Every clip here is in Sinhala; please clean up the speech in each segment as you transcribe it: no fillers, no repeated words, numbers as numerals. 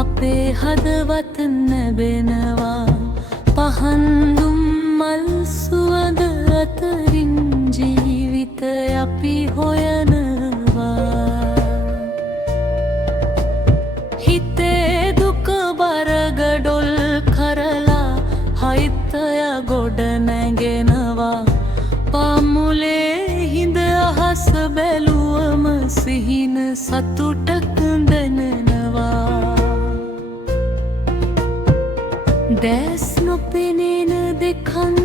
අපේ හදවත් නැබෙනවා පහන්දුම් මල් සුවඳ අතරින් ජීවිතය අපි හොයනවා හිතේ දුක බරගඩොල් කරලා හිතය ගොඩ නැගෙනවා පාමුලේ හිඳ අහස බැලුවම සිහින සතුටක් දැනෙනවා දැස් නොපෙනෙන දෙකන්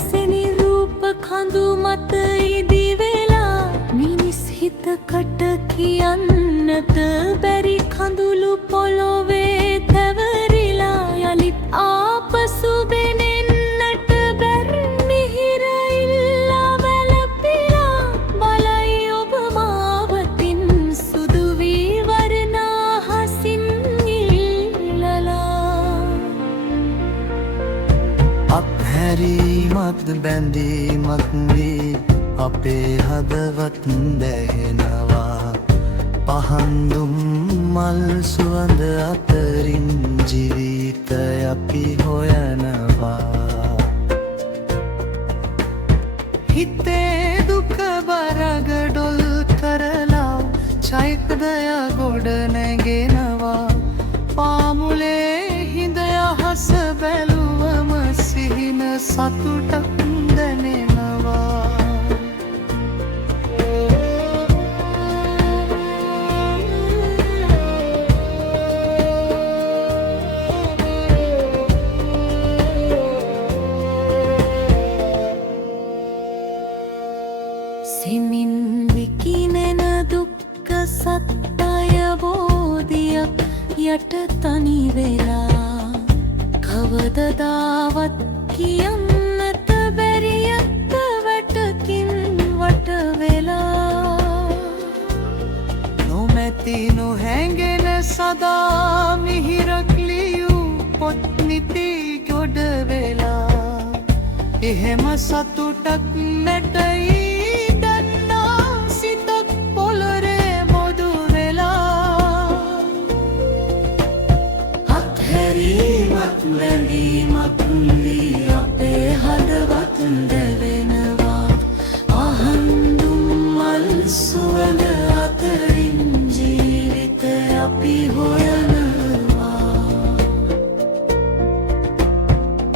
සෙනි රූප කඳු මත ඉදි වෙලා මිනිස් හිතකට කියන්නට බැරි කඳුළු පොළොවේ තැවරිලා යලිත් ආපසු බෙනෙන්නට බැරි මිහිර ඉල්ලා වැළපිලා බලයි ඔබ මාවතින් සුදු වී වර්ණාහසින් ඉල්ලලා අත්හැරීමත් බැඳීමක් වී අපේ හදවත් දැහෙනවා පහන්දුම් මල් සුවඳ අතරින් ජීවිතය අපි හොයනවා හිතේ දුක බරගඩොල් කරලා චෛත්‍යය ගොඩ නැගෙනවා පාමුලේ හිඳ අහස බැලුවම සිහින සතුටක් දැනෙනවා සෙමින් විකිනෙන දුක්ඛ සත්‍යය බෝධියක් යට තනි වෙලා කවදදාවත් කියන්නට බැරි ඇත්ත වැටකින් වට වෙලා නොමැති නොහැඟෙන සදා මිහිරක් ලියූ පොත් නිති ගොඩ වෙලා එහෙම සතුටක් නැටයි වැඳීමක් වී අපේ හදවත් දැවෙනවා පහන්දුම් මල් සුවඳ අතරින් ජීවිතය අපි හොයනවා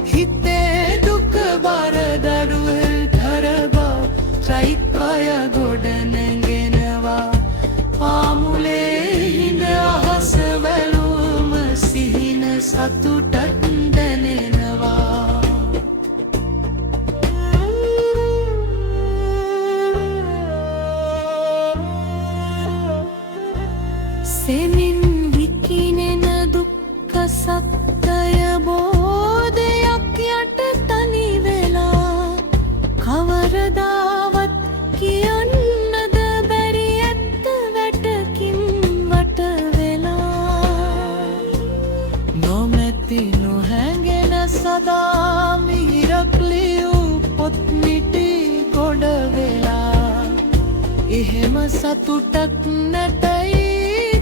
හිතේ දුක බර දඩුවල් කරබා චෛත්‍යය ගොඩ නැගෙනවා පාමුලේ හිඳ අහස බැලුවම සිහින සතුටක් දැනෙනවා සෙමින් විකිනෙන දුක්ඛ සත්‍යය බෝධියක් යට තනි වෙලා කවරදාවත් කියන්නද බැරි ඇත්ත වැටකින් වට වෙලා නොමැති නොහැඟෙන සදා මිහිරක් ලියූ පොත් මිටි ගොඩ වෙලා එහෙම සතුටක් නැතයි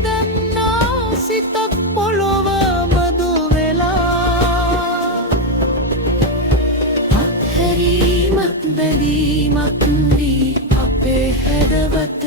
දන්නා සිතක් පොළොව මදු වෙලා අත්හැරීමක් බැඳීමක් වී අපේ හදවත්